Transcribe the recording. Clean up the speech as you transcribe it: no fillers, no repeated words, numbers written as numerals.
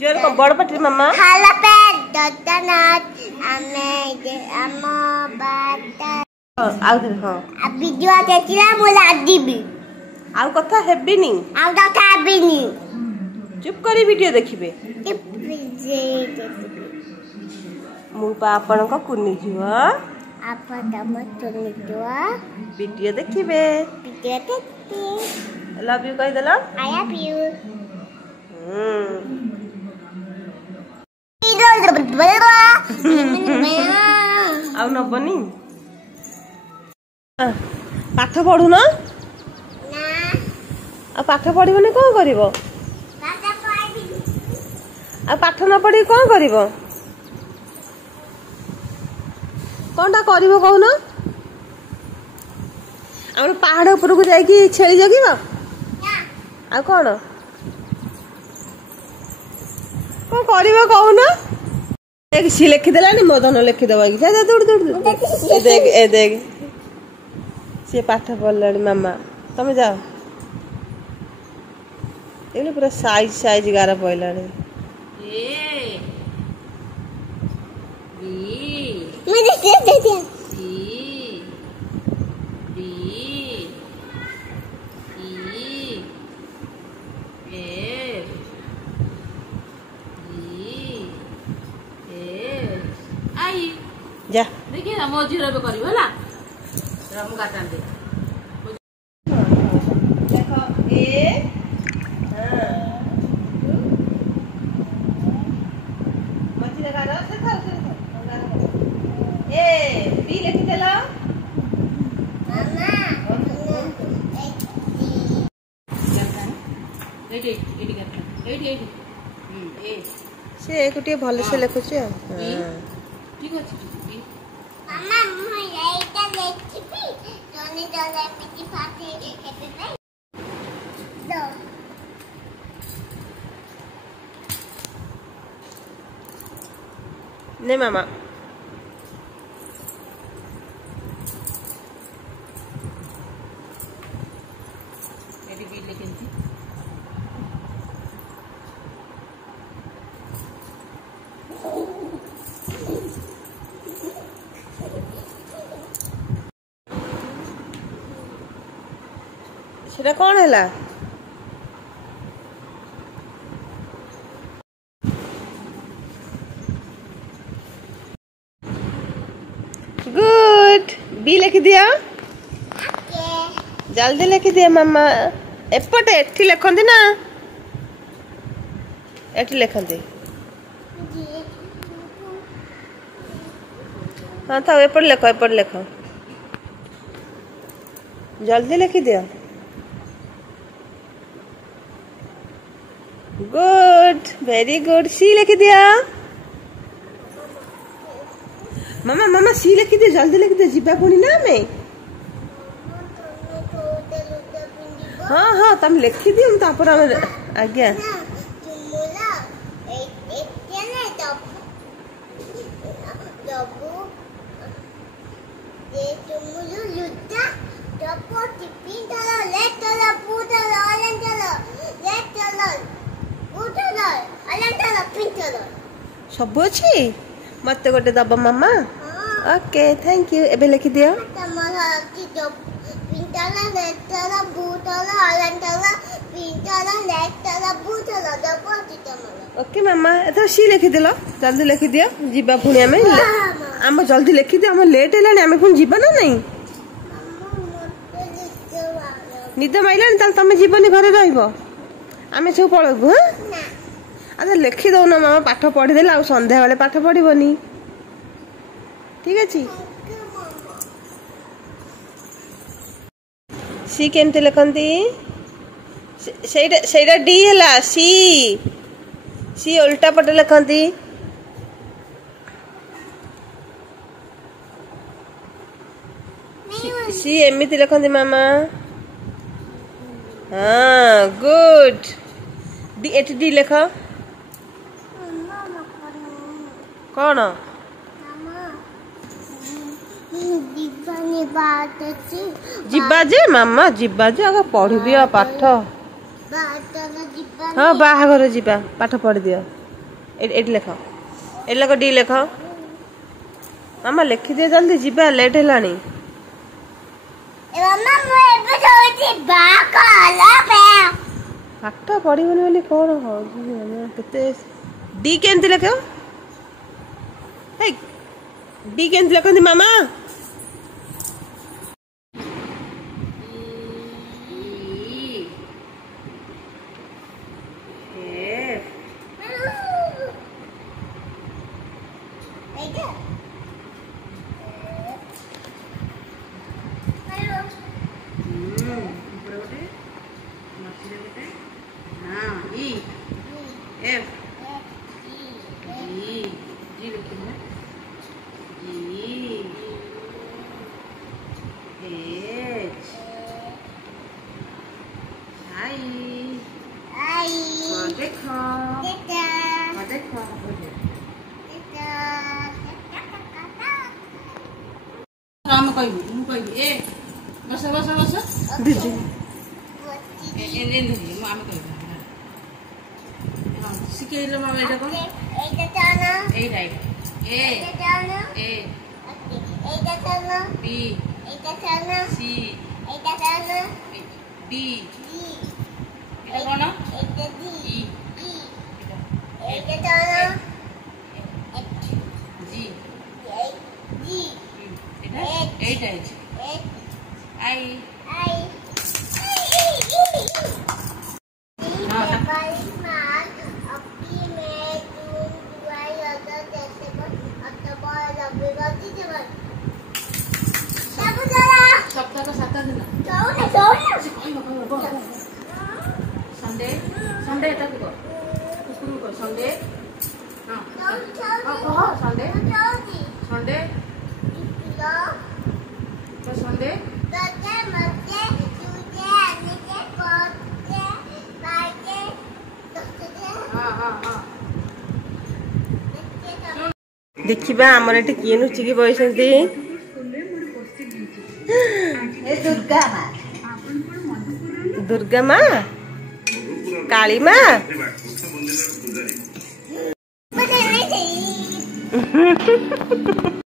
जोर को बड़ पटी मामा हेलो पे दत्तनाथ आम बात आउ धर हां अब वीडियो देखिला मोला दिबी आउ कथा हेबिनी आउ दका बिनी चुप करी वीडियो देखिबे मु पापन को कुनी जीव आप तम तुनी दुआ वीडियो देखिबे वीडियो देखते लव यू कह देला आई लव यू आउ नबनी पाठ पढ़ु ना आ पाठ पढ़िबने कोन करिवो आ पाठ न पढ़ी कोन करिवो कोनटा करिवो कहू ना हम पहाड़ ऊपर को जाई कि छेली जगिबो आ कोन कोन करिवो कहू ना एक सी लिखि देलानी मदन लिखि देबा कि जा दूर दूर ए देख से पाठ पढ़लानी मामा तमे जाओ एले पूरा साइज साइज गारा पइलानी ए बी मुझे दे दे C D E F I जा देखिए ना मो जीरो पे करियो होला राम काटन दे देखो ए हां मची लगा रहा से था ए बी लिख देला मामा एटी करता एटी ए से एकटे भले से लिखुची हां ठीक अछि मामा मैं एटा लेखिबी जने जने पिटी फाटे हेबे दो ने मामा एडी बी लिखिंती सेटा कौन हैला गुड बी लिखि दिया जल्दी लिखि दिया मामा एपटे एठी लिखंदी ना एठी लिखंदी हां था एपटे लिखो जल्दी लिखि दिया गुड वेरी गुड सी लिख दिया मामा मामा सी लिख दिया जल्दी लिख दिया जीवा पुणी ना में हाँ हाँ तुम लिखी दियो तापर हम आज्ञा सब अच्छी मत गोटे दब मामा ओके थैंक यू एबे लिखि दियो ओके मामा एथर सी लिखि दिलो जल्दी लिखि दियो जीवा पुणी आम जल्दी लिखि दियो हम लेट हेलानी आम पुणी जीवा ना नहीं निद माइलानी ताल तमे जीवनी घरे रहइबो आमे सब पळबु हां अच्छा लिखि दो ना मामा पाठ पढ़ी देला आ संध्या बेले पाठ पढ़िबोनी ठीक अछि सी केमते लिखंती सेटा डी हला सी उल्टा पटे लिखंती सी एमिति लिखंती मामा हाँ गुड डी एटी डी लिख कौन ଯିବାନି ବାଟରେ ଯିବା ଯେ ମାମା ଯିବା ଯେ ଆଗ ପଢିଦିଅ ପାଠ। ବାଟରେ ଯିବାନି ହଁ ବାହାଘର ଯିବା ପାଠ ପଢିଦିଅ। ଏଠି ଲେଖ ଏଠି ଲେଖ ଡି ଲେଖ ମାମା ଲେଖିଦିଅ ଜଲ୍ଦି ଯିବା ଲେଟ୍ ହେଲାଣି। ମାମା ମୁଁ ଏବେ ଯାଉଛି ପାଠ ପଢିବନି ବୋଲି କଣ ହଉଛି କେତେ ଡି କେମିତି ଲେଖ ଡି କେମିତି ଲେଖନ୍ତି ମାମା? ଆମେ କହିବୁ ମୁଁ କହିବି ଏ ବସ ବସ ବସ ଦିଦି ଆମେ କହିବୁ ଶିଖେଇଲ ମାମା ଏଇଟା କଣ ଏଇଟା ଏ ଏ ବି ସି ଡି ଏଇଟା କଣ ଇ ଜି এইটা আছে আই সপ্তাহ সাত দিন সন্ডে সন্ডে এটা কর কুকুর কর সন্ডে হ্যাঁ সন্ডে সন্ডে Sunday? ଦେଖିବା ଆମର ଏଠି କିଏ ନୁଚିକି ବଇଛନ୍ତି? ଦୁର୍ଗା ମା କାଳୀ ମା